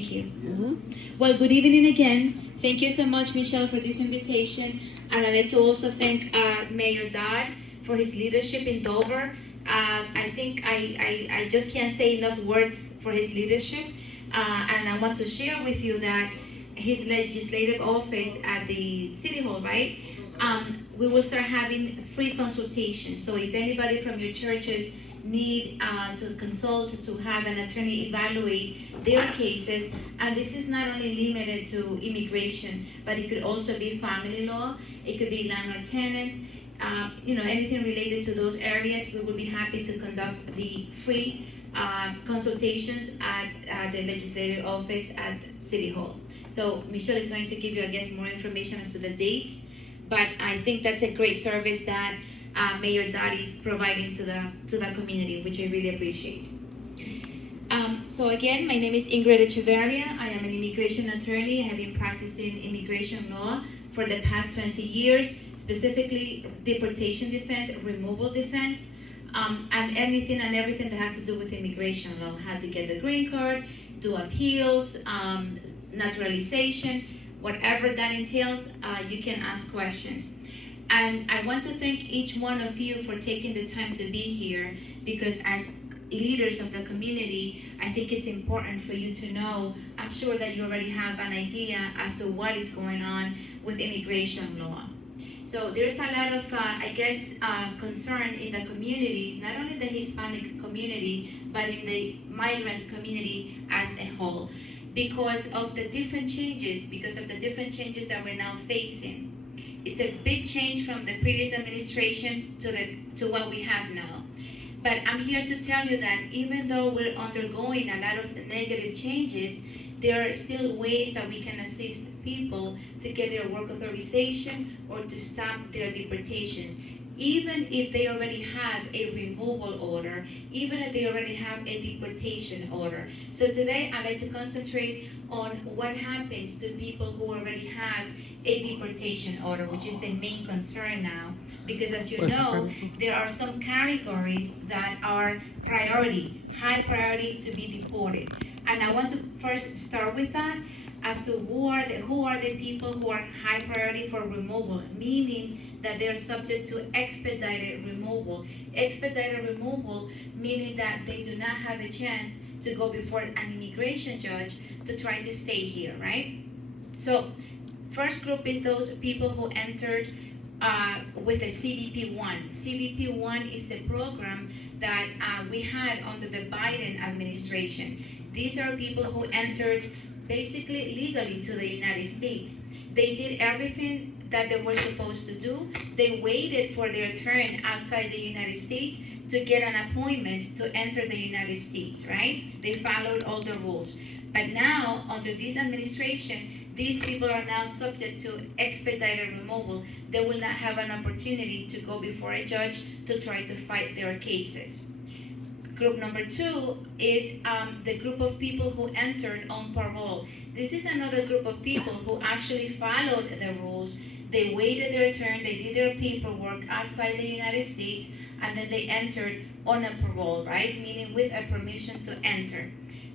Thank you. Well, good evening again. Thank you so much, Michelle, for this invitation. And I'd like to also thank Mayor Dodd for his leadership in Dover. I think I just can't say enough words for his leadership. And I want to share with you that his legislative office at the City Hall, right? We will start having free consultations. So if anybody from your churches need to consult, to have an attorney evaluate their cases, and this is not only limited to immigration, but it could also be family law, it could be landlord-tenant, anything related to those areas. We will be happy to conduct the free consultations at the legislative office at City Hall. So Michelle is going to give you, I guess, more information as to the dates, but I think that's a great service that Mayor Dodd is providing to the community, which I really appreciate. So again, my name is Ingrid Echeverria. I am an immigration attorney. I have been practicing immigration law for the past 20 years, specifically deportation defense, removal defense, and anything and everything that has to do with immigration law. How to get the green card, do appeals, naturalization, whatever that entails, you can ask questions. And I want to thank each one of you for taking the time to be here, because as leaders of the community, I think it's important for you to know. I'm sure that you already have an idea as to what is going on with immigration law. So there's a lot of, concern in the communities, not only the Hispanic community, but in the migrant community as a whole, because of the different changes that we're now facing. It's a big change from the previous administration to what we have now. But I'm here to tell you that even though we're undergoing a lot of negative changes, there are still ways that we can assist people to get their work authorization or to stop their deportations, even if they already have a removal order, even if they already have a deportation order. So today I'd like to concentrate on what happens to people who already have a deportation order, which is the main concern now. Because as you know, there are some categories that are high priority to be deported. And I want to first start with that as to who are the people who are high priority for removal, meaning that they are subject to expedited removal. Expedited removal meaning that they do not have a chance to go before an immigration judge to try to stay here, right? So first group is those people who entered with a CBP-1. CBP-1 is a program that we had under the Biden administration. These are people who entered basically legally to the United States. They did everything that they were supposed to do. They waited for their turn outside the United States to get an appointment to enter the United States, right? They followed all the rules. But now, under this administration, these people are now subject to expedited removal. They will not have an opportunity to go before a judge to try to fight their cases. Group number two is the group of people who entered on parole. This is another group of people who actually followed the rules. They waited their turn, they did their paperwork outside the United States, and then they entered on a parole, right? Meaning with a permission to enter.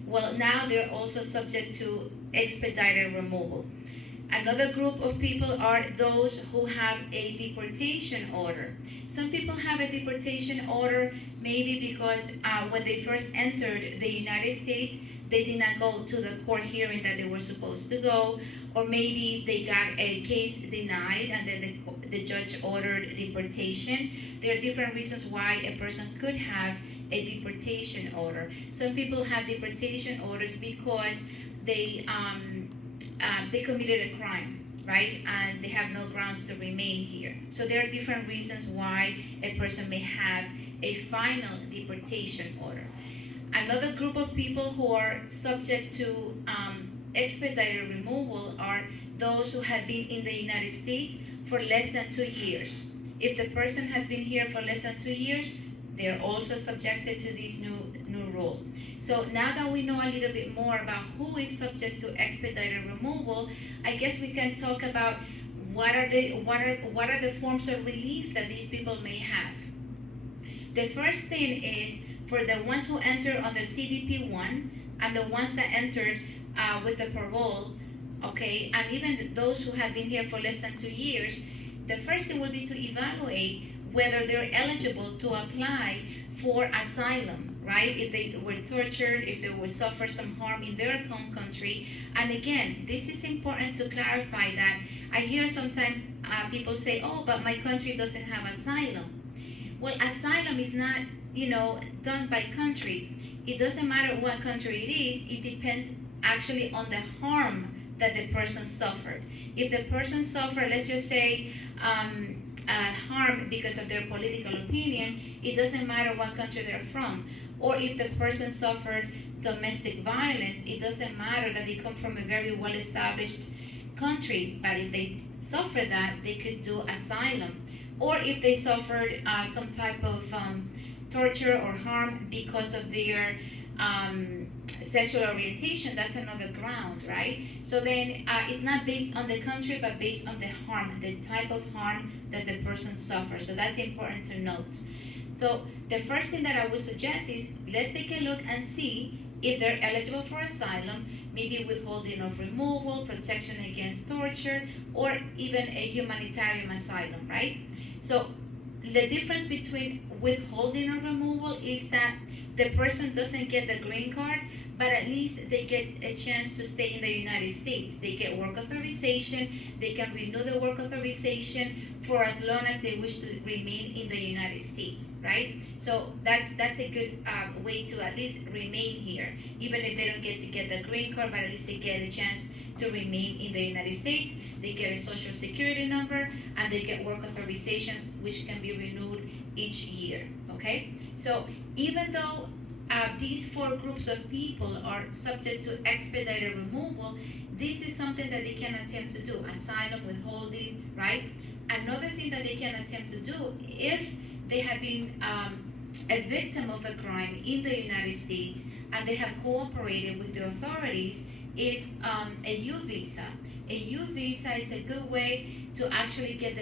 Well, now they're also subject to expedited removal. Another group of people are those who have a deportation order. Some people have a deportation order maybe because when they first entered the United States, they did not go to the court hearing that they were supposed to go, or maybe they got a case denied and then the judge ordered deportation. There are different reasons why a person could have a deportation order. Some people have deportation orders because they committed a crime, right? And they have no grounds to remain here. So there are different reasons why a person may have a final deportation order. Another group of people who are subject to expedited removal are those who have been in the United States for less than 2 years. If the person has been here for less than 2 years, they're also subjected to this new rule. So now that we know a little bit more about who is subject to expedited removal, I guess we can talk about what are the forms of relief that these people may have. The first thing is for the ones who enter under CBP 1 and the ones that entered with the parole, okay, and even those who have been here for less than 2 years, the first thing will be to evaluate whether they're eligible to apply for asylum, right? If they were tortured, if they were suffer some harm in their home country. And again, this is important to clarify that I hear sometimes people say, oh, but my country doesn't have asylum. Well, asylum is not, done by country. It doesn't matter what country it is. It depends actually on the harm that the person suffered. If the person suffered, let's just say, harm because of their political opinion, it doesn't matter what country they're from. Or if the person suffered domestic violence, it doesn't matter that they come from a very well-established country, but if they suffer that, they could do asylum. Or if they suffered some type of torture or harm because of their sexual orientation, that's another ground, right? So then it's not based on the country, but based on the harm, the type of harm that the person suffers. So that's important to note. So the first thing that I would suggest is let's take a look and see if they're eligible for asylum, maybe withholding of removal, protection against torture, or even a humanitarian asylum, right? So the difference between withholding or removal is that the person doesn't get the green card, but at least they get a chance to stay in the United States. They get work authorization, they can renew the work authorization for as long as they wish to remain in the United States, right? So that's a good way to at least remain here, even if they don't get to get the green card, but at least they get a chance to remain in the United States. They get a social security number, and they get work authorization, which can be renewed each year, okay? So even though these four groups of people are subject to expedited removal, this is something that they can attempt to do, asylum, withholding, right? Another thing that they can attempt to do, if they have been a victim of a crime in the United States and they have cooperated with the authorities, is a U visa. A U visa is a good way to actually get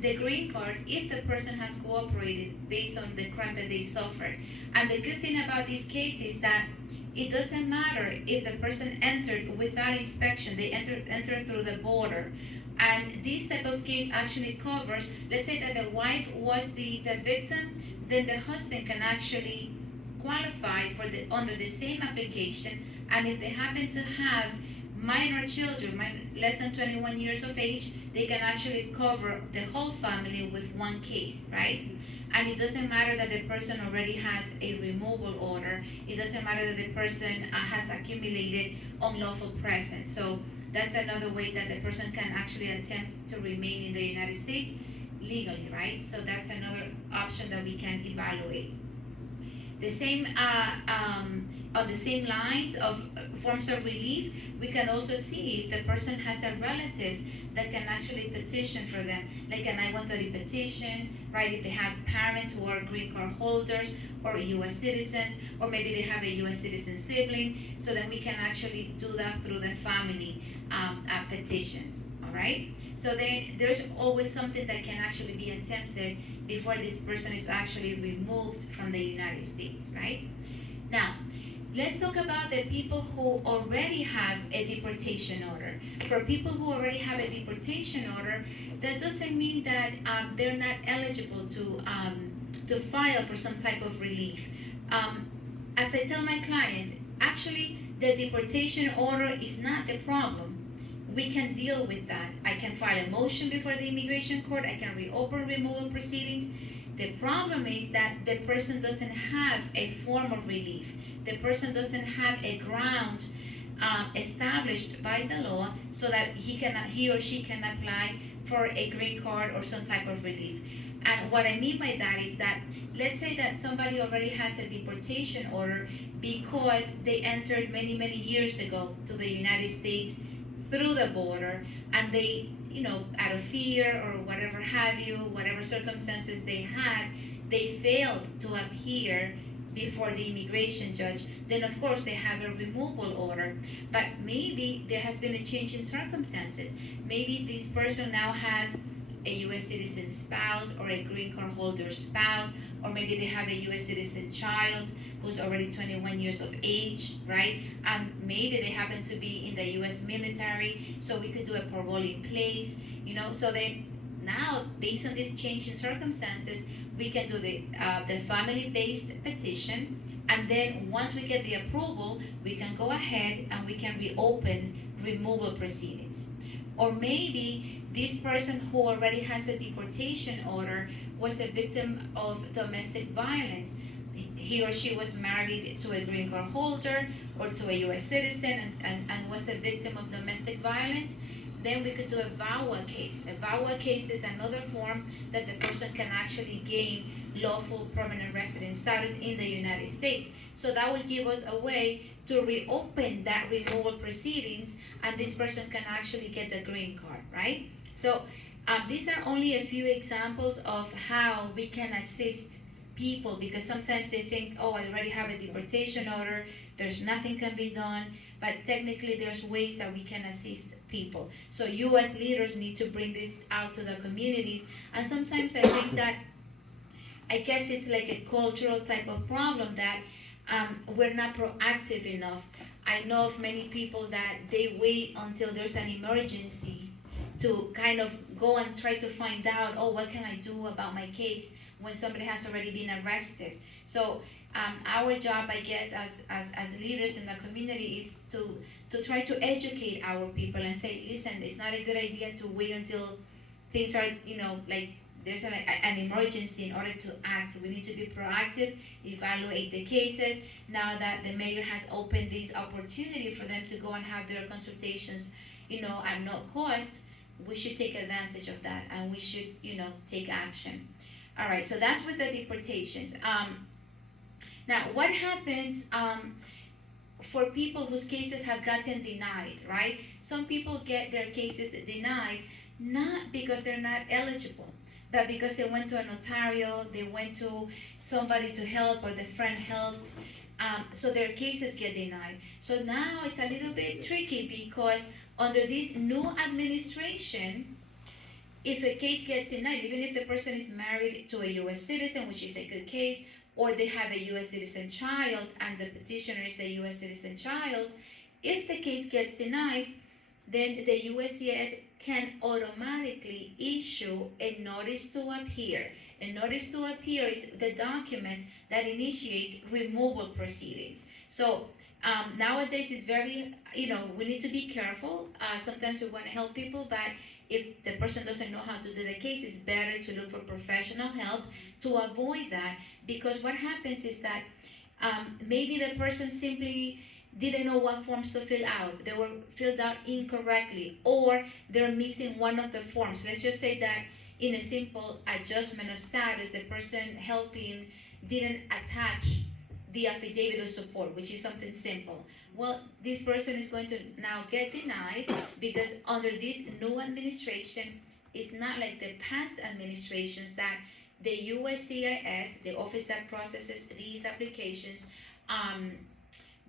the green card if the person has cooperated based on the crime that they suffered. And the good thing about this case is that it doesn't matter if the person entered without inspection, they entered through the border. And this type of case actually covers, let's say that the wife was the victim, then the husband can actually qualify for under the same application. And if they happen to have minor children, less than 21 years of age, they can actually cover the whole family with one case, right? And it doesn't matter that the person already has a removal order. It doesn't matter that the person has accumulated unlawful presence. So that's another way that the person can actually attempt to remain in the United States legally, right? So that's another option that we can evaluate. The same, on the same lines of forms of relief, we can also see if the person has a relative that can actually petition for them, like an I-130 petition, right? If they have parents who are green card holders or U.S. citizens, or maybe they have a U.S. citizen sibling, so then we can actually do that through the family petitions, all right? So then there's always something that can actually be attempted before this person is actually removed from the United States, right? Now, let's talk about the people who already have a deportation order. For people who already have a deportation order, that doesn't mean that they're not eligible to file for some type of relief. As I tell my clients, actually, the deportation order is not the problem. We can deal with that. I can file a motion before the immigration court. I can reopen removal proceedings. The problem is that the person doesn't have a form of relief. The person doesn't have a ground established by the law so that he or she can apply for a green card or some type of relief. And what I mean by that is that, let's say that somebody already has a deportation order because they entered many, many years ago to the United States through the border, and they, out of fear or whatever have you, whatever circumstances they had, they failed to appear before the immigration judge, then of course they have a removal order. But maybe there has been a change in circumstances. Maybe this person now has a U.S. citizen spouse or a green card holder spouse, or maybe they have a U.S. citizen child who's already 21 years of age, right? Maybe they happen to be in the U.S. military, so we could do a parole in place, So then now, based on this change in circumstances, we can do the family-based petition, and then once we get the approval, we can go ahead and we can reopen removal proceedings. Or maybe this person who already has a deportation order was a victim of domestic violence. He or she was married to a green card holder or to a U.S. citizen and was a victim of domestic violence. Then we could do a VAWA case. A VAWA case is another form that the person can actually gain lawful permanent resident status in the United States. So that will give us a way to reopen that removal proceedings, and this person can actually get the green card, right? So these are only a few examples of how we can assist people, because sometimes they think, oh, I already have a deportation order, there's nothing can be done, but technically there's ways that we can assist people. So you as leaders need to bring this out to the communities, and sometimes I think that, I guess it's like a cultural type of problem that we're not proactive enough. I know of many people that they wait until there's an emergency to kind of go and try to find out, oh, what can I do about my case when somebody has already been arrested. So our job, I guess, as leaders in the community is to try to educate our people and say, listen, it's not a good idea to wait until things are, like there's an emergency in order to act. We need to be proactive, evaluate the cases. Now that the mayor has opened this opportunity for them to go and have their consultations, at no cost, we should take advantage of that, and we should, take action. All right, so that's with the deportations. Now, what happens for people whose cases have gotten denied, right? Some people get their cases denied not because they're not eligible, but because they went to a notario, they went to somebody to help, or the friend helped, so their cases get denied. So now it's a little bit tricky, because under this new administration, if a case gets denied, even if the person is married to a U.S. citizen, which is a good case, or they have a U.S. citizen child and the petitioner is a U.S. citizen child, if the case gets denied, then the USCIS can automatically issue a notice to appear. A notice to appear is the document that initiates removal proceedings. So nowadays it's very, we need to be careful. Sometimes we want to help people, but if the person doesn't know how to do the case, it's better to look for professional help to avoid that. Because what happens is that maybe the person simply didn't know what forms to fill out. They were filled out incorrectly, or they're missing one of the forms. Let's just say that in a simple adjustment of status, the person helping didn't attach the affidavit of support, which is something simple. Well, this person is going to now get denied, because under this new administration, it's not like the past administrations that the USCIS, the office that processes these applications,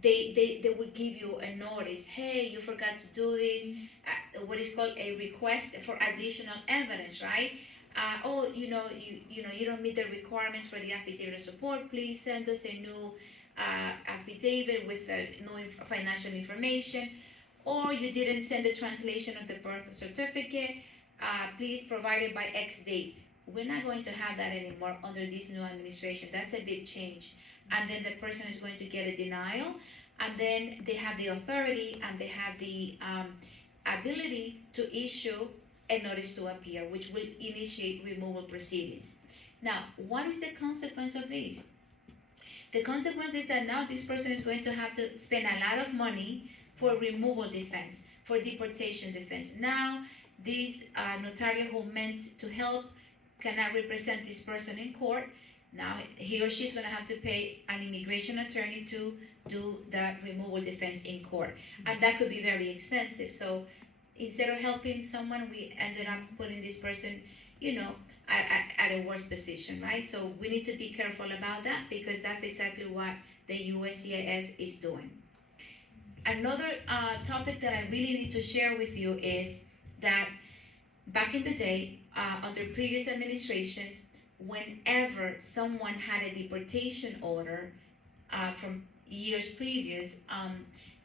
they would give you a notice. Hey, you forgot to do this. What is called a request for additional evidence, right? You don't meet the requirements for the affidavit of support. Please send us a new affidavit with new financial information. Or you didn't send the translation of the birth certificate. Please provide it by X date. We're not going to have that anymore under this new administration. That's a big change. And then the person is going to get a denial, and then they have the authority and they have the ability to issue a notice to appear, which will initiate removal proceedings. Now, what is the consequence of this? The consequence is that now this person is going to have to spend a lot of money for removal defense, for deportation defense. Now, this notarial who meant to help cannot represent this person in court. Now he or she is going to have to pay an immigration attorney to do the removal defense in court, and that could be very expensive. So instead of helping someone, we ended up putting this person, at a worse position, right? So we need to be careful about that, because that's exactly what the USCIS is doing. Another topic that I really need to share with you is that back in the day, under previous administrations, whenever someone had a deportation order, from years previous,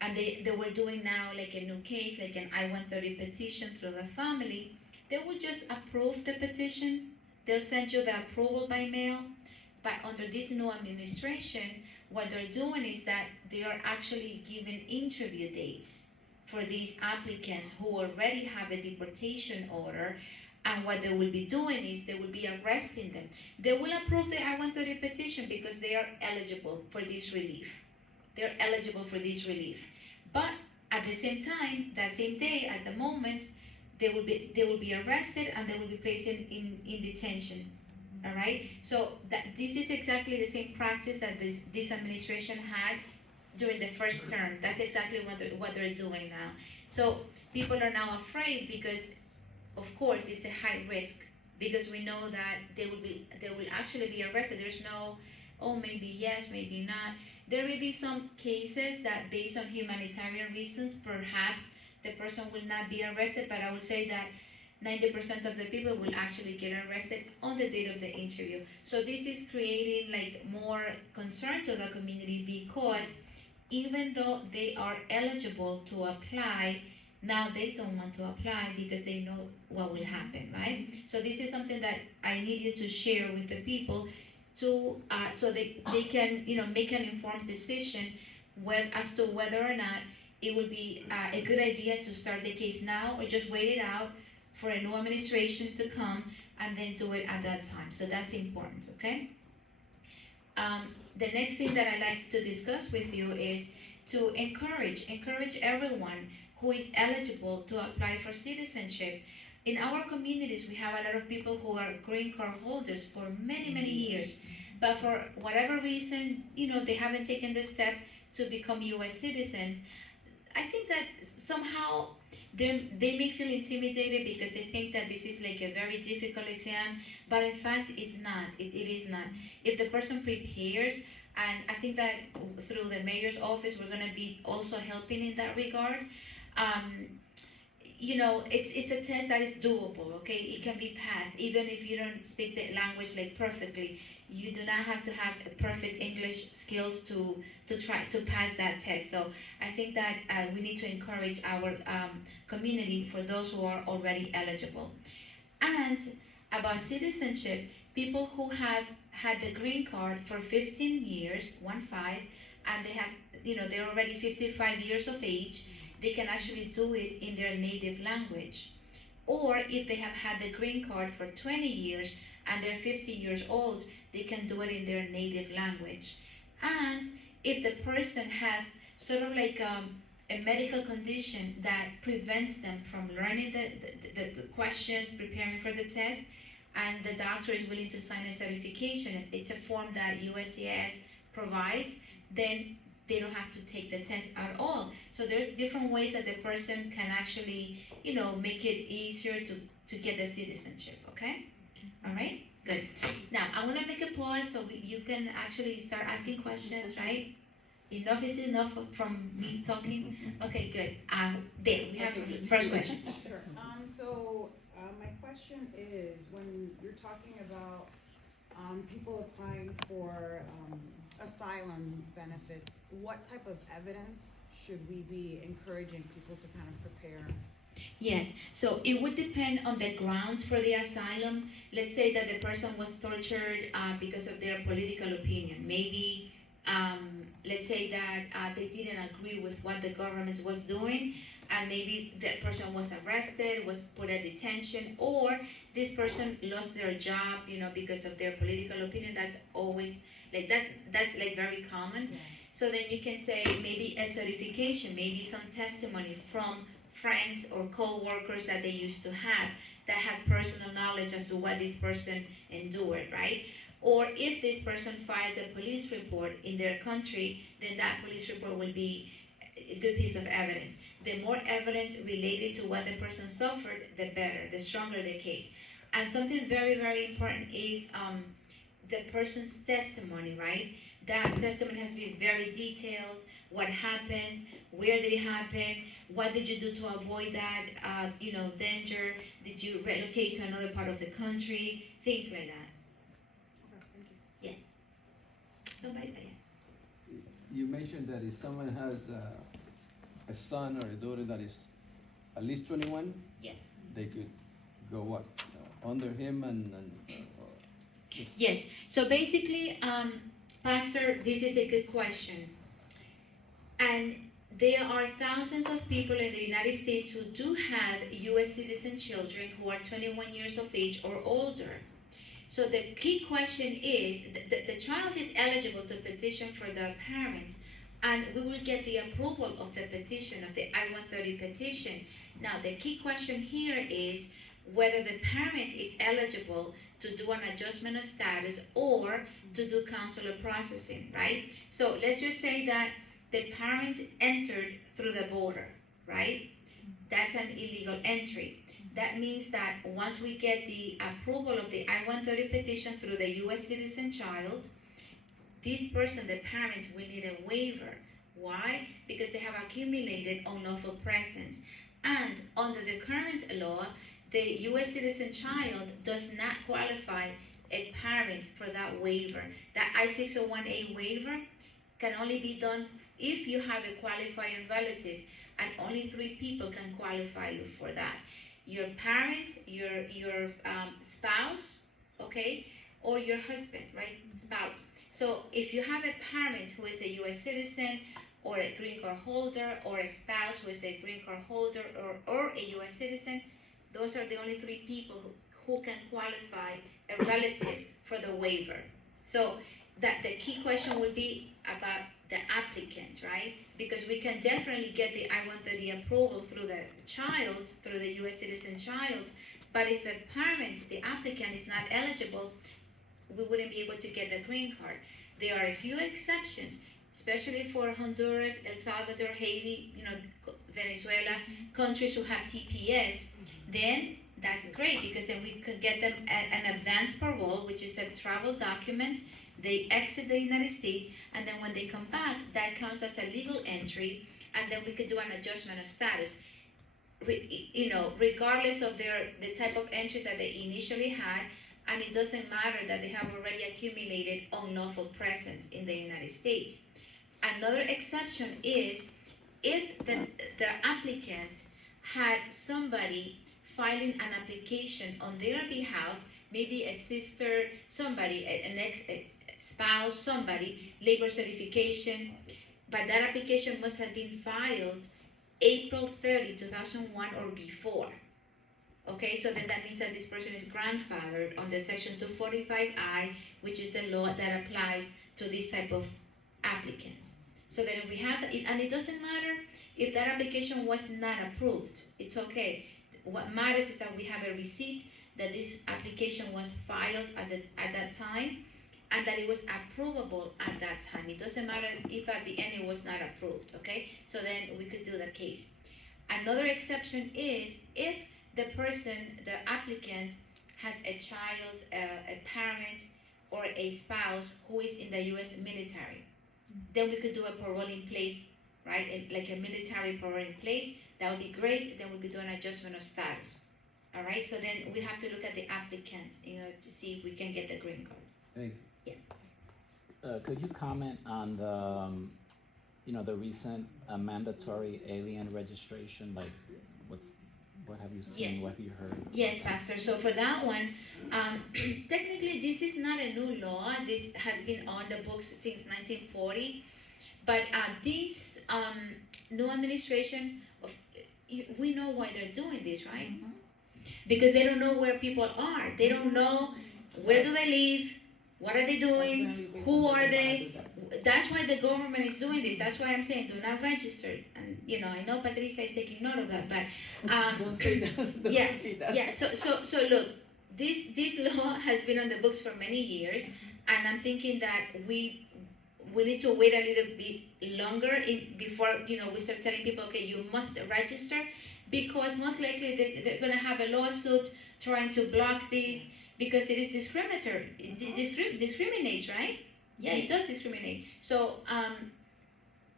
and they were doing now like a new case, like an I-130 petition through the family. They will just approve the petition. They'll send you the approval by mail. But under this new administration, what they're doing is that they are actually giving interview dates for these applicants who already have a deportation order. And what they will be doing is they will be arresting them. They will approve the I-130 petition because they are eligible for this relief. They're eligible for this relief. But at the same time, that same day, at the moment, they will be arrested and they will be placed in detention. All right. So this is exactly the same practice that this administration had during the first term. That's exactly what they're doing now. So people are now afraid because, of course, it's a high risk, because we know that they will actually be arrested. There's no, oh, maybe yes, maybe not. There may be some cases that, based on humanitarian reasons, perhaps the person will not be arrested, but I would say that 90% of the people will actually get arrested on the date of the interview. So this is creating like more concern to the community, because even though they are eligible to apply, now they don't want to apply because they know what will happen, right? So this is something that I need you to share with the people to so they can make an informed decision as to whether or not it would be a good idea to start the case now, or just wait it out for a new administration to come and then do it at that time. So that's important, okay? The next thing that I'd like to discuss with you is to encourage everyone who is eligible to apply for citizenship. In our communities, we have a lot of people who are green card holders for many, many years, but for whatever reason, they haven't taken the step to become U.S. citizens. I think that somehow they may feel intimidated because they think that this is like a very difficult exam, but in fact it's not. It is not. If the person prepares, and I think that through the mayor's office we're going to be also helping in that regard. It's a test that is doable, okay? It can be passed, even if you don't speak the language like perfectly. You do not have to have perfect English skills to try to pass that test. So I think that we need to encourage our community for those who are already eligible. And about citizenship, people who have had the green card for 15 years, 15, and they have, they're already 55 years of age, they can actually do it in their native language. Or if they have had the green card for 20 years and they're 50 years old, they can do it in their native language. And if the person has sort of like a medical condition that prevents them from learning the questions, preparing for the test, and the doctor is willing to sign a certification, it's a form that USCIS provides, then they don't have to take the test at all. So there's different ways that the person can actually, make it easier to get the citizenship, okay? All right, good. Now, I want to make a pause so you can actually start asking questions, right? Enough is enough from me talking. Okay, good. There, we have the first question. Sure. My question is, when you're talking about people applying for asylum benefits, what type of evidence should we be encouraging people to kind of prepare? Yes, so it would depend on the grounds for the asylum. Let's say that the person was tortured because of their political opinion. Maybe, let's say that they didn't agree with what the government was doing, and maybe that person was arrested, was put at detention, or this person lost their job, because of their political opinion. That's always, like, that's like very common. Yeah. So then you can say maybe a certification, maybe some testimony from friends or co-workers that they used to have that had personal knowledge as to what this person endured, right? Or if this person filed a police report in their country, then that police report will be a good piece of evidence. The more evidence related to what the person suffered, the better, the stronger the case. And something very, very important is the person's testimony, right? That testimony has to be very detailed. What happened? Where did it happen? What did you do to avoid that, danger? Did you relocate to another part of the country? Things like that. Okay, thank you. Somebody, yeah. you mentioned that if someone has a son or a daughter that is at least 21, Yes. they could go what? Under him and Yes. So basically, Pastor, this is a good question. And there are thousands of people in the United States who do have U.S. citizen children who are 21 years of age or older. So the key question is, the child is eligible to petition for the parent, and we will get the approval of the petition, of the I-130 petition. Now, the key question here is whether the parent is eligible to do an adjustment of status or to do consular processing, right? So let's just say that the parent entered through the border, right? That's an illegal entry. That means that once we get the approval of the I-130 petition through the U.S. citizen child, this person, the parents, will need a waiver. Why? Because they have accumulated unlawful presence. And under the current law, the U.S. citizen child does not qualify a parent for that waiver. That I-601A waiver can only be done if you have a qualifying relative, and only 3 people can qualify you for that. Your parent, your spouse, okay, or your husband, right, spouse. So if you have a parent who is a U.S. citizen, or a green card holder, or a spouse who is a green card holder, or a U.S. citizen, those are the only 3 people who can qualify a relative for the waiver. So that the key question would be about the applicant, right? Because we can definitely get the I-130 approval through the child, through the U.S. citizen child, but if the parent, the applicant, is not eligible, we wouldn't be able to get the green card. There are a few exceptions, especially for Honduras, El Salvador, Haiti, Venezuela, countries who have TPS. Then that's great, because then we could get them an advance parole, which is a travel document. They exit the United States, and then when they come back, that counts as a legal entry, and then we could do an adjustment of status. Regardless of the type of entry that they initially had, and it doesn't matter that they have already accumulated unlawful presence in the United States. Another exception is if the applicant had somebody filing an application on their behalf, maybe a sister, somebody, an ex-spouse, somebody, labor certification, but that application must have been filed April 30, 2001 or before. Okay, so then that means that this person is grandfathered under Section 245I, which is the law that applies to this type of applicants. So then if we have that, and it doesn't matter if that application was not approved, it's okay. What matters is that we have a receipt that this application was filed at that time, and that it was approvable at that time. It doesn't matter if at the end it was not approved, okay? So then we could do the case. Another exception is if the person, the applicant, has a child, a parent, or a spouse who is in the U.S. military. Then we could do a parole in place, right? Like a military parole in place. That would be great. Then we could do an adjustment of status. All right, so then we have to look at the applicant in order to see if we can get the green card. Thank you. Yeah. Could you comment on the recent mandatory alien registration? Like, what have you seen? Yes. What have you heard? Yes, Pastor. So for that one, technically this is not a new law. This has been on the books since 1940. But this new administration, we know why they're doing this, right? Mm-hmm. Because they don't know where people are. They don't know where do they live, what are they doing, who are they. That's why the government is doing this. That's why I'm saying do not register. And I know Patricia is taking note of that, but Don't say that. Don't yeah, repeat that. yeah. So look, this law has been on the books for many years, and I'm thinking that we need to wait a little bit longer before we start telling people, okay, you must register, because most likely they're going to have a lawsuit trying to block this because it is discriminatory. It discriminates, right? Yeah, it does discriminate. So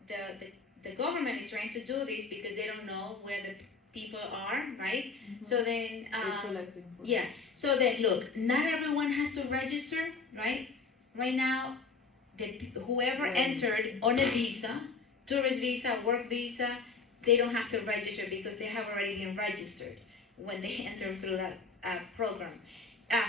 the government is trying to do this because they don't know where the people are, right? Mm-hmm. So then so then look, not everyone has to register, right? Right now whoever Right. entered on a visa, tourist visa, work visa, they don't have to register because they have already been registered when they enter through that program.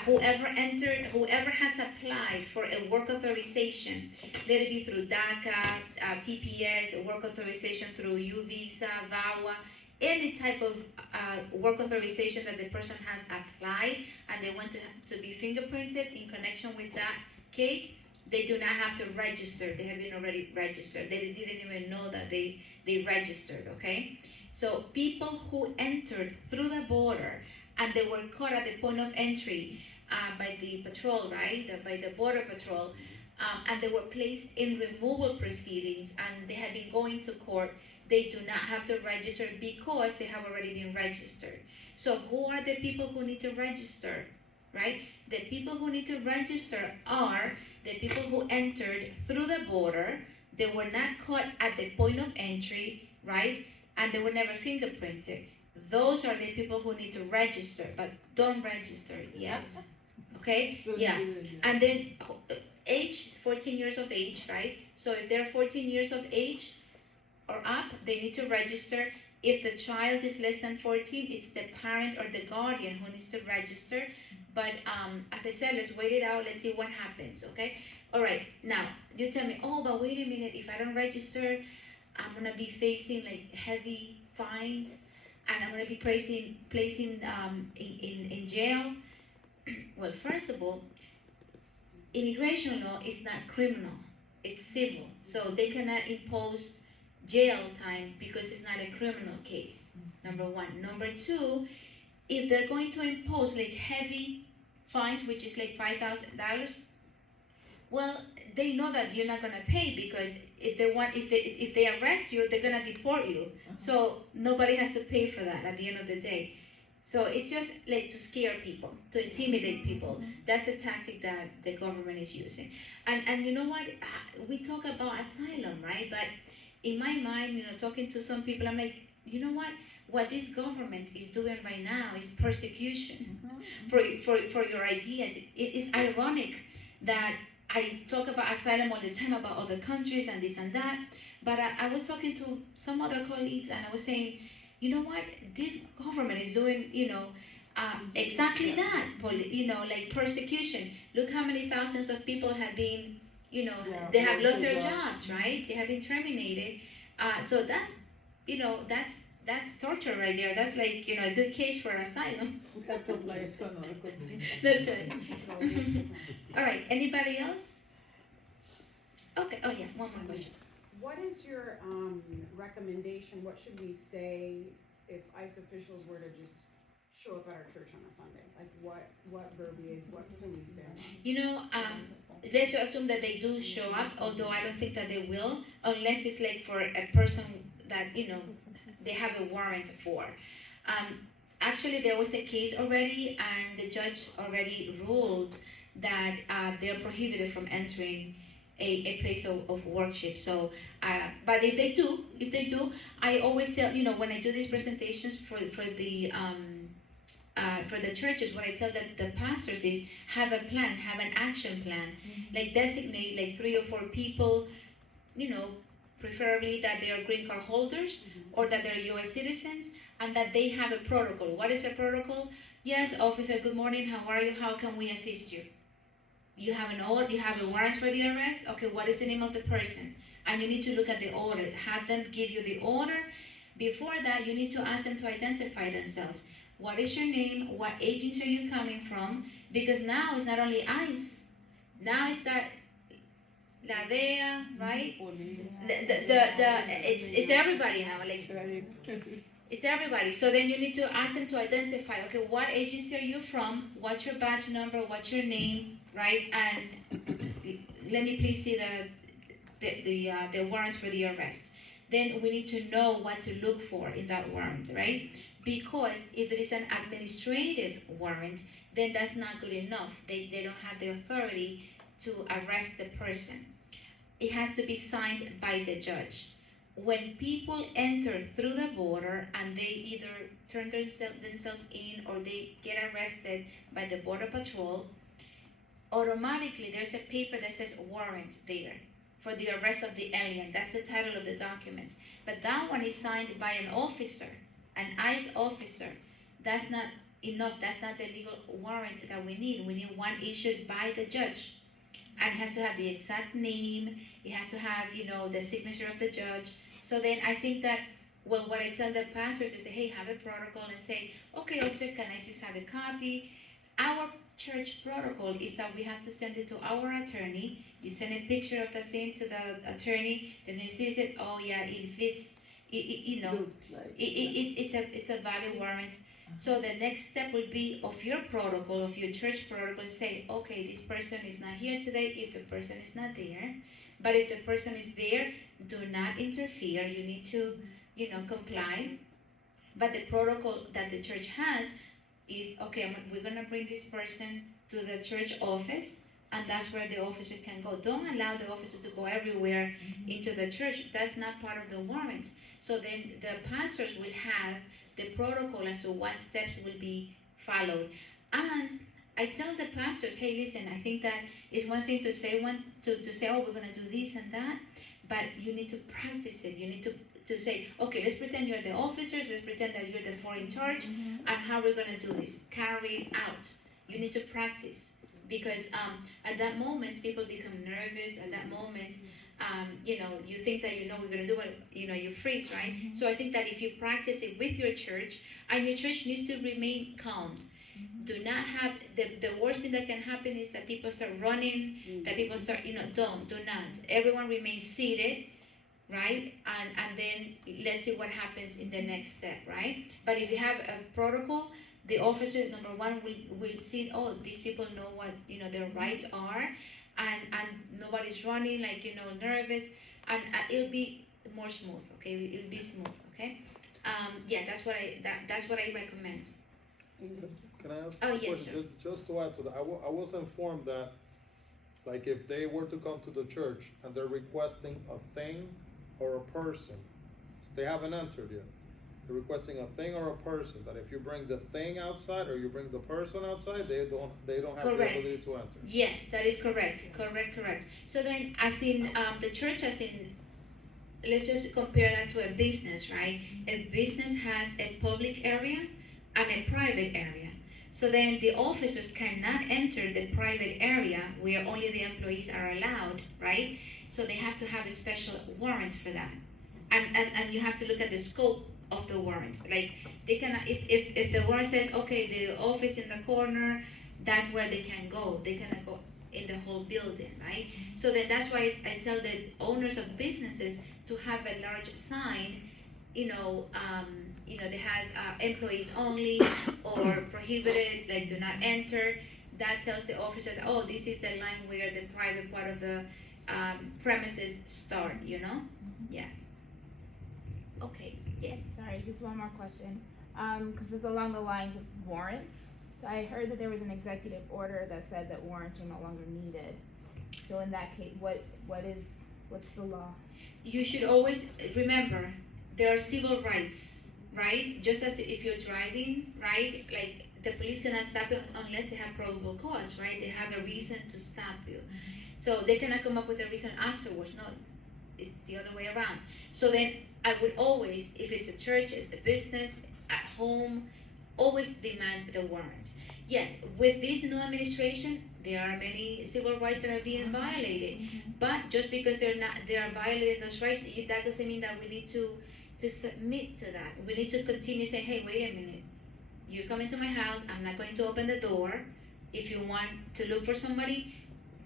Whoever has applied for a work authorization, let it be through DACA, TPS, work authorization through U visa, VAWA, any type of work authorization that the person has applied and they want to be fingerprinted in connection with that case, they do not have to register. They have been already registered. They didn't even know that they registered, okay? So people who entered through the border and they were caught at the point of entry by the patrol, right? By the border patrol, and they were placed in removal proceedings and they had been going to court, they do not have to register because they have already been registered. So who are the people who need to register, right? The people who need to register are the people who entered through the border, they were not caught at the point of entry, right? And they were never fingerprinted. Those are the people who need to register, but don't register yet. Okay? Yeah. And then age, 14 years of age, right? So if they're 14 years of age or up, they need to register. If the child is less than 14, it's the parent or the guardian who needs to register. But as I said, let's wait it out. Let's see what happens, okay? All right, now, you tell me, oh, but wait a minute. If I don't register, I'm going to be facing like heavy fines and I'm going to be placing in jail. Well, first of all, immigration law is not criminal. It's civil. So they cannot impose jail time because it's not a criminal case, number one. Number two, if they're going to impose like heavy fines, which is like $5,000, well, they know that you're not gonna pay because if they arrest you, they're gonna deport you. So nobody has to pay for that at the end of the day. So it's just like to scare people, to intimidate people. That's the tactic that the government is using. And you know what? We talk about asylum, right? But in my mind, talking to some people, I'm like, you know what? What this government is doing right now is persecution for your ideas. It is ironic that I talk about asylum all the time, about other countries and this and that, but I was talking to some other colleagues and I was saying, you know what, this government is doing, exactly that, like persecution. Look how many thousands of people have been, they have lost their jobs, right? They have been terminated. So that's torture right there. That's like, a good case for asylum. We have to apply it to another country. That's right. All right, anybody else? Okay, oh yeah, one more question. What is your recommendation? What should we say if ICE officials were to just show up at our church on a Sunday? Like what verbiage, what can we say? Let's assume that they do show up, although I don't think that they will, unless it's like for a person that, they have a warrant for. Actually, there was a case already, and the judge already ruled that they're prohibited from entering a place of worship. So, but if they do, I always tell, when I do these presentations for the churches, what I tell the pastors is have a plan, have an action plan, like designate like 3 or 4 people, preferably that they are green card holders or that they're U.S. citizens, and that they have a protocol. What is a protocol? Yes, officer, good morning, how are you? How can we assist you? You have an order, you have a warrant for the arrest? Okay, what is the name of the person? And you need to look at the order, have them give you the order. Before that, you need to ask them to identify themselves. What is your name? What agency are you coming from? Because now it's not only ICE, now it's that La DEA, right? It's everybody now, like it's everybody. So then you need to ask them to identify, okay, what agency are you from? What's your badge number? What's your name, right? And let me please see the warrant for the arrest. Then we need to know what to look for in that warrant, right? Because if it is an administrative warrant, then that's not good enough. They don't have the authority to arrest the person. It has to be signed by the judge. When people enter through the border and they either turn themselves in or they get arrested by the border patrol, automatically there's a paper that says warrant there for the arrest of the alien. That's the title of the document. But that one is signed by an officer, an ICE officer. That's not enough. That's not the legal warrant that we need. We need one issued by the judge. And it has to have the exact name. It has to have, the signature of the judge. So then I think that, well, what I tell the pastors is, hey, have a protocol and say, okay, officer, can I please have a copy? Our church protocol is that we have to send it to our attorney. You send a picture of the thing to the attorney, then he sees it. Oh yeah, it fits. Looks like. It's a valid warrant. So the next step will be of your protocol, of your church protocol. Say, okay, this person is not here today. If the person is not there, but if the person is there, do not interfere. You need to, comply. But the protocol that the church has is, okay, we're gonna bring this person to the church office, and that's where the officer can go. Don't allow the officer to go everywhere into the church. That's not part of the warrant. So then the pastors will have the protocol as to what steps will be followed. And I tell the pastors, hey, listen, I think that it's one thing to say oh, we're gonna do this and that, but you need to practice it. You need to say, okay, let's pretend you're the officers, let's pretend that you're the four in charge, and how we're gonna do this. Carry it out. You need to practice. Because at that moment, people become nervous. At that moment, you think that we're going to do it, you freeze, right? So I think that if you practice it with your church, and your church needs to remain calm. Do not have, the worst thing that can happen is that people start running, that people start, do not. Everyone remains seated, right? And then let's see what happens in the next step, right? But if you have a protocol, the officer, number one, will see, oh, these people know what, their rights are, and nobody's running, nervous, and it'll be more smooth, okay? It'll be smooth, okay? That's what I recommend. Can I ask Oh, a yes, question? sir. Just to add to that, I was informed that, like, if they were to come to the church and they're requesting a thing or a person, they haven't entered yet. They're requesting a thing or a person, that if you bring the thing outside or you bring the person outside, they don't have Correct. the ability to enter. Yes, that is correct. Correct. So then, as in the church, let's just compare that to a business, right? A business has a public area and a private area. So then the officers cannot enter the private area where only the employees are allowed, right? So they have to have a special warrant for that. And you have to look at the scope of the warrant. Like, they cannot, if the warrant says, okay, the office in the corner, that's where they can go. They cannot go in the whole building, right? So then that's why I tell the owners of businesses to have a large sign, they have employees only or prohibited, like do not enter. That tells the officer that, oh, this is the line where the private part of the premises start, Yeah. Okay, yes. Sorry, just one more question. Because it's along the lines of warrants. So I heard that there was an executive order that said that warrants are no longer needed. So in that case, what's the law? You should always remember there are civil rights, right? Just as if you're driving, right? Like, the police cannot stop you unless they have probable cause, right? They have a reason to stop you. So they cannot come up with a reason afterwards. No, it's the other way around. So then I would always, if it's a church, a business, at home, always demand the warrant. Yes, with this new administration, there are many civil rights that are being violated. But just because they are violating those rights, that doesn't mean that we need to submit to that. We need to continue saying, hey, wait a minute. You're coming to my house, I'm not going to open the door. If you want to look for somebody,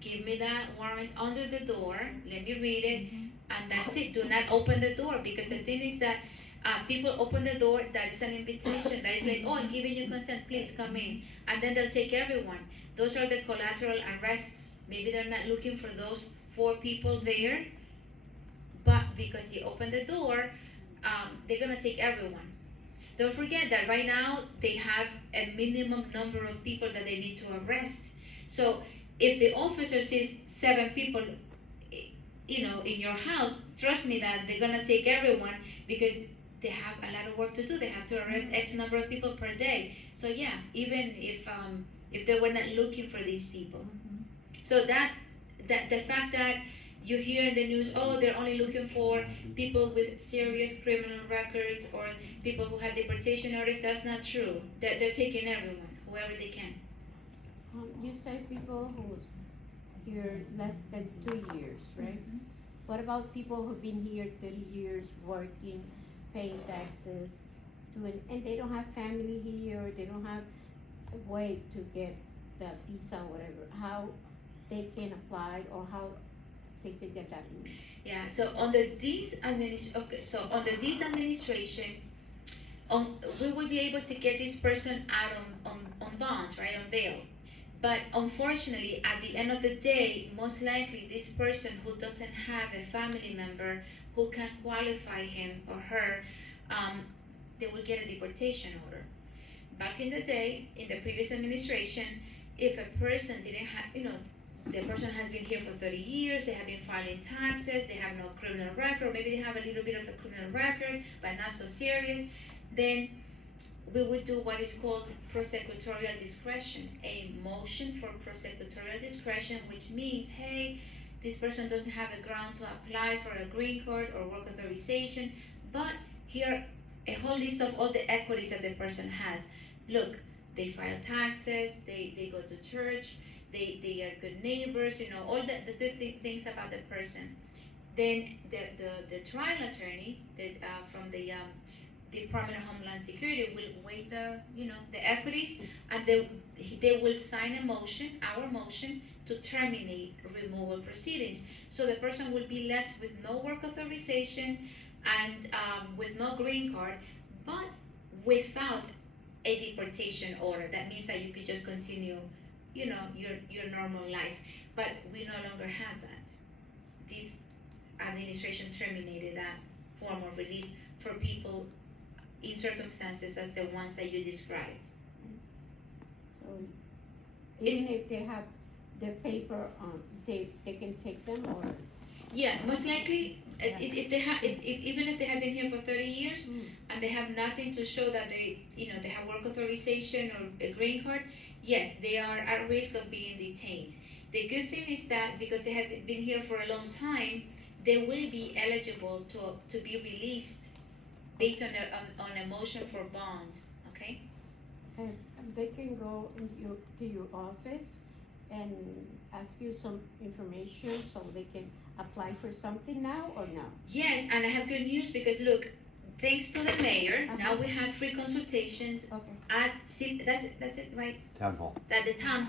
give me that warrant under the door, let me read it, and that's it. Do not open the door, because the thing is that people open the door, that is an invitation, that is like, oh, I'm giving you consent, please come in, and then they'll take everyone. Those are the collateral arrests. Maybe they're not looking for those 4 people there, but because you open the door, they're gonna take everyone. Don't forget that right now they have a minimum number of people that they need to arrest. So if the officer sees 7 people, in your house, trust me that they're gonna take everyone, because they have a lot of work to do. They have to arrest X number of people per day. So yeah, even if they were not looking for these people. So that the fact that you hear in the news, oh, they're only looking for people with serious criminal records or people who have deportation orders, that's not true. They're taking everyone, whoever they can. You say people who's here less than 2 years, right? What about people who've been here 30 years, working, paying taxes, and they don't have family here, or they don't have a way to get the visa or whatever, how they can apply or how they can get that? Yeah, so under this administration, we will be able to get this person out on bond, right, on bail. But unfortunately, at the end of the day, most likely this person who doesn't have a family member who can qualify him or her, they will get a deportation order. Back in the day, in the previous administration, if a person didn't have, the person has been here for 30 years, they have been filing taxes, they have no criminal record, maybe they have a little bit of a criminal record, but not so serious, then we would do what is called prosecutorial discretion, a motion for prosecutorial discretion, which means, hey, this person doesn't have a ground to apply for a green card or work authorization, but here a whole list of all the equities that the person has. Look, they file taxes, they go to church, they are good neighbors, all the good things about the person. Then the trial attorney from the Department of Homeland Security will weigh the equities, and they will sign a motion, our motion, to terminate removal proceedings. So the person will be left with no work authorization and with no green card, but without a deportation order. That means that you could just continue, your normal life. But we no longer have that. This administration terminated that form of relief for people in circumstances as the ones that you described. So even if they have their paper, they can take them, or? Yeah, most likely, if they have, even if they have been here for 30 years and they have nothing to show that they have work authorization or a green card, yes, they are at risk of being detained. The good thing is that because they have been here for a long time, they will be eligible to be released based on a motion for bond. Okay. And they can go to your office and ask you some information so they can apply for something now, or no? Yes, and I have good news because look, thanks to the mayor, Uh-huh. now we have free consultations Okay. at that's it, right? Town hall. At the town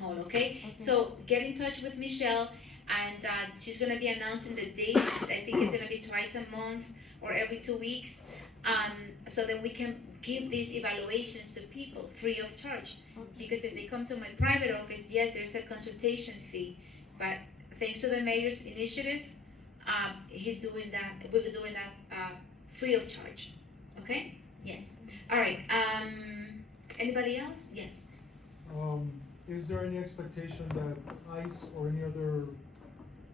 hall, okay? So get in touch with Michelle, and she's gonna be announcing the dates. I think it's gonna be twice a month or every 2 weeks, so that we can give these evaluations to people free of charge. Because if they come to my private office, yes, there's a consultation fee, but thanks to the mayor's initiative, he's doing that. We're doing that free of charge. Okay? Yes. All right. Anybody else? Yes. Is there any expectation that ICE or any other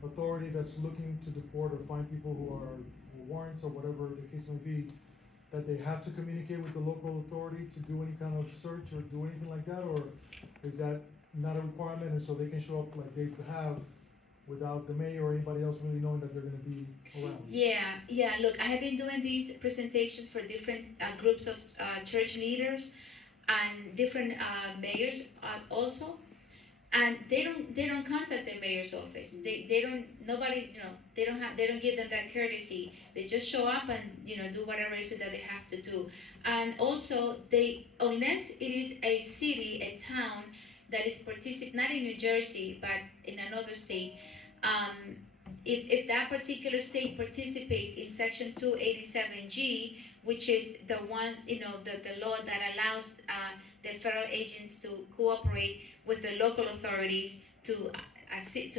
authority that's looking to deport or find people who are warrants or whatever the case may be, that they have to communicate with the local authority to do any kind of search or do anything like that, or is that not a requirement, and so they can show up like they have without the mayor or anybody else really knowing that they're gonna be around? Yeah. Look, I have been doing these presentations for different groups of church leaders and different mayors also, and they don't contact the mayor's office. They don't give them that courtesy. They just show up and do whatever it is that they have to do. And also unless it is a city, a town that is not in New Jersey but in another state, if that particular state participates in Section 287G, which is the one, the law that allows the federal agents to cooperate with the local authorities to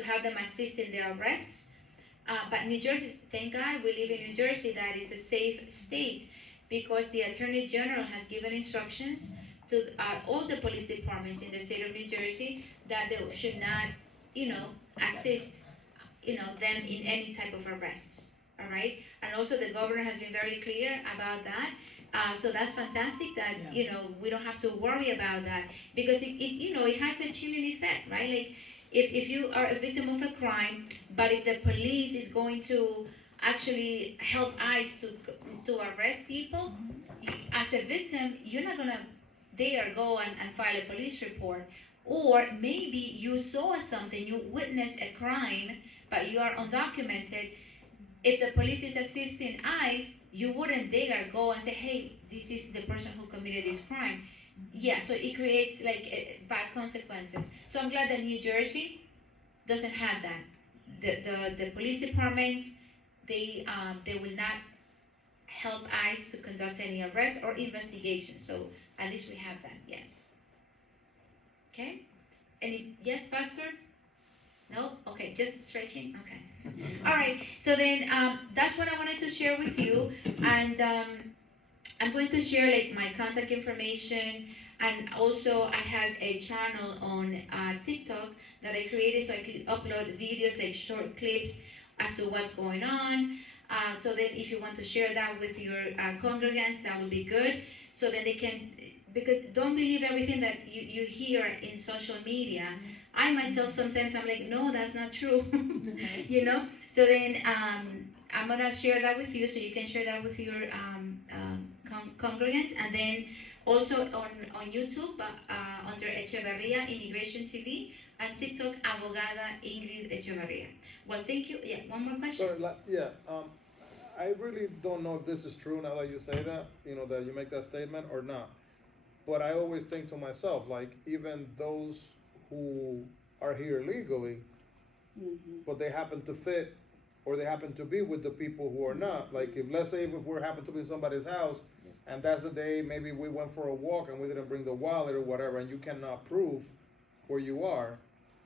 have them assist in their arrests. But New Jersey, thank God we live in New Jersey, that is a safe state, because the Attorney General has given instructions to all the police departments in the state of New Jersey that they should not, assist, them in any type of arrests. All right, and also the governor has been very clear about that. So that's fantastic that we don't have to worry about that, because it has a chilling effect, right? Like if you are a victim of a crime, but if the police is going to actually help ICE to arrest people, as a victim, you're not gonna dare go and file a police report. Or maybe you saw something, you witnessed a crime, but you are undocumented. If the police is assisting ICE, you wouldn't dare go and say, hey, this is the person who committed this crime. Yeah, so it creates like bad consequences. So I'm glad that New Jersey doesn't have that. The police departments, they will not help ICE to conduct any arrest or investigation. So at least we have that, yes. Okay? Any, yes, Pastor? No? Okay, just stretching? Okay. All right, so then that's what I wanted to share with you. And I'm going to share like my contact information. And also I have a channel on TikTok that I created so I could upload videos, like short clips as to what's going on. So then if you want to share that with your congregants, that would be good. So then they can, because don't believe everything that you hear in social media. I myself sometimes I'm like, no, that's not true. You know? So then I'm gonna share that with you so you can share that with your congregants. And then also on YouTube under Echeverria Immigration TV, and TikTok Abogada Ingrid Echeverria. Well, thank you. Yeah, one more question. So, I really don't know if this is true now that you say that, that you make that statement or not. But I always think to myself, like, even those who are here legally, but they happen to fit, or they happen to be with the people who are not. Like, if let's say if we happen to be in somebody's house, and that's the day maybe we went for a walk and we didn't bring the wallet or whatever, and you cannot prove where you are,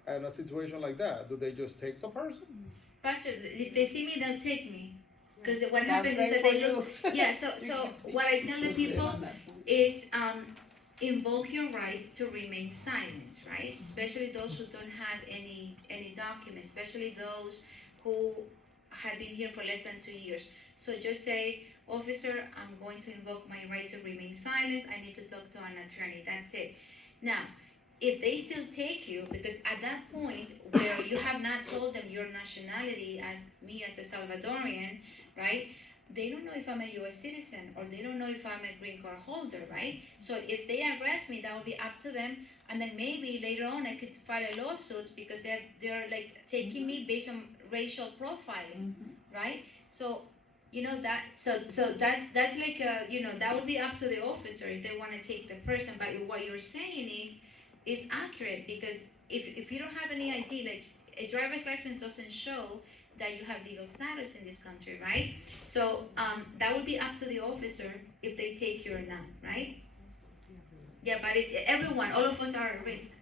in a situation like that, do they just take the person? Pastor, if they see me, they'll take me. Because what happens is that they look. Yeah, so what I tell the people is invoke your right to remain silent, right? Especially those who don't have any documents, especially those who have been here for less than 2 years. So just say, officer, I'm going to invoke my right to remain silent. I need to talk to an attorney. That's it. Now, if they still take you, because at that point where you have not told them your nationality as me as a Salvadorian, right? They don't know if I'm a U.S. citizen, or they don't know if I'm a green card holder, right? So if they arrest me, that will be up to them. And then maybe later on I could file a lawsuit because they're like taking me based on racial profiling, right? So that so that's like that would be up to the officer if they want to take the person. But what you're saying is accurate, because if you don't have any ID, like a driver's license doesn't show that you have legal status in this country, right? So that would be up to the officer if they take you or not, right? Yeah, but everyone, all of us are at risk.